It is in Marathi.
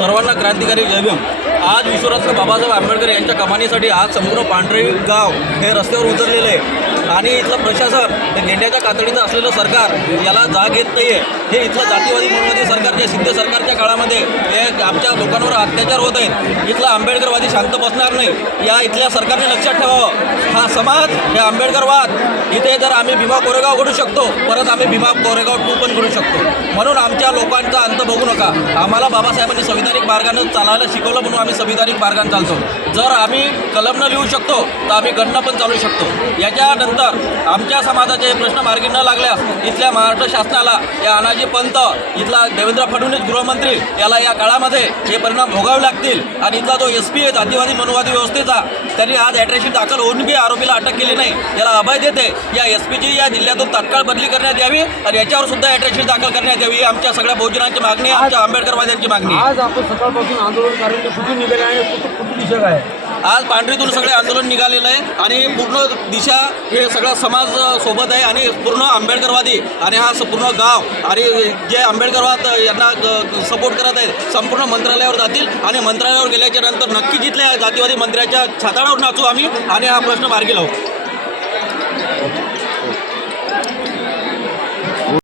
सर्वांना क्रांतिकारी जयभीम. आज विश्वरत्न बाबासाहेब आंबेडकर यांच्या कमानीसाठी आज संपूर्ण पांढरे गाव हे रस्त्यावर उतरलेले आहे. आणि इथलं प्रशासन हे गेंड्याच्या कातडीचं असलेलं सरकार याला जाग येत नाही आहे हे इथलं जातीवादी म्हणून सरकारच्या सिद्ध सरकारच्या काळामध्ये हे आमच्या लोकांवर अत्याचार होत आहेत इथला आंबेडकरवादी शांत बसणार नाही या इथल्या सरकारने लक्षात ठेवावं. हा समाज हे आंबेडकरवाद. इथे जर आम्ही भीमा कोरेगाव घडू शकतो परत आम्ही भीमा कोरेगाव टू पण घडू शकतो. म्हणून आमच्या लोकांचा अंत बघू नका. आम्हाला बाबासाहेबांनी संविधानिक मार्गानं चालायला शिकवलं म्हणून आम्ही संविधानिक मार्गाने चालतो. जर आम्ही कलम न लिहू शकतो तर आम्ही गणना पण चालू शकतो. याच्यानंतर आमच्या समाजाचे प्रश्न मार्गी न लागल्यास इथल्या महाराष्ट्र शासनाला या अनाज पंत इथला देवेंद्र फडणवीस गृहमंत्री याला या काळामध्ये हे परिणाम भोगावे लागतील. आणि इथला जो एस पी आहे जातीवादी मनुवादी व्यवस्थेचा त्यांनी आज ॲट्रेशी दाखल होऊन बी आरोपीला अटक केली नाही. याला अभय देते. या एस पीची या जिल्ह्यातून तात्काळ बदली करण्यात यावी आणि याच्यावर सुद्धा ॲट्रेशी दाखल करण्यात यावी. ही आमच्या सगळ्या बहुजनांची मागणी आमच्या आंबेडकरवाद्यांची मागणी आज आपण सकाळपासून आंदोलन कारण कुठून निघाले आहे? कुठून दिशा आहे? आज पांढरीतून सगळे आंदोलन निघालेलं आहे आणि पूर्ण दिशा हे सगळा समाज सोबत आहे आणि पूर्ण आंबेडकरवादी आणि हा स- पूर्ण गाव आणि जे आंबेडकरवाद यांना सपोर्ट करत आहेत संपूर्ण मंत्रालयावर जातील आणि मंत्रालयावर गेल्याच्यानंतर नक्की जिथल्या जातीवादी मंत्र्याच्या छाताळावर नाचू आम्ही आणि हा प्रश्न मार्गी लावू.